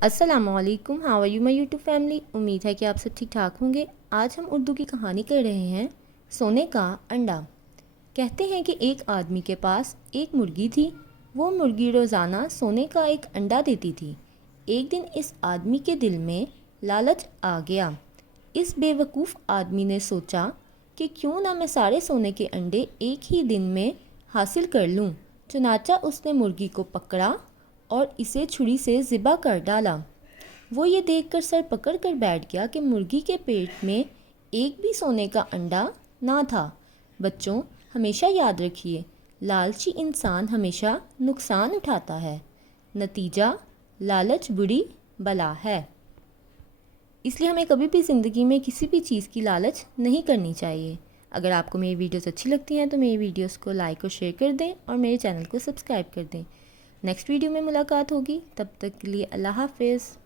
السلام علیکم، how are you my YouTube family. امید ہے کہ آپ سب ٹھیک ٹھاک ہوں گے۔ آج ہم اردو کی کہانی کر رہے ہیں سونے کا انڈا۔ کہتے ہیں کہ ایک آدمی کے پاس ایک مرغی تھی۔ وہ مرغی روزانہ سونے کا ایک انڈا دیتی تھی۔ ایک دن اس آدمی کے دل میں لالچ آ گیا۔ اس بے وقوف آدمی نے سوچا کہ کیوں نہ میں سارے سونے کے انڈے ایک ہی دن میں حاصل کر لوں۔ چنانچہ اس نے مرغی کو پکڑا اور اسے چھری سے ذبح کر ڈالا۔ وہ یہ دیکھ کر سر پکڑ کر بیٹھ گیا کہ مرغی کے پیٹ میں ایک بھی سونے کا انڈا نہ تھا۔ بچوں، ہمیشہ یاد رکھیے، لالچی انسان ہمیشہ نقصان اٹھاتا ہے۔ نتیجہ، لالچ بری بلا ہے۔ اس لیے ہمیں کبھی بھی زندگی میں کسی بھی چیز کی لالچ نہیں کرنی چاہیے۔ اگر آپ کو میری ویڈیوز اچھی لگتی ہیں تو میری ویڈیوز کو لائک اور شیئر کر دیں اور میرے چینل کو سبسکرائب کر دیں۔ نیکسٹ ویڈیو میں ملاقات ہوگی، تب تک کے لیے اللہ حافظ۔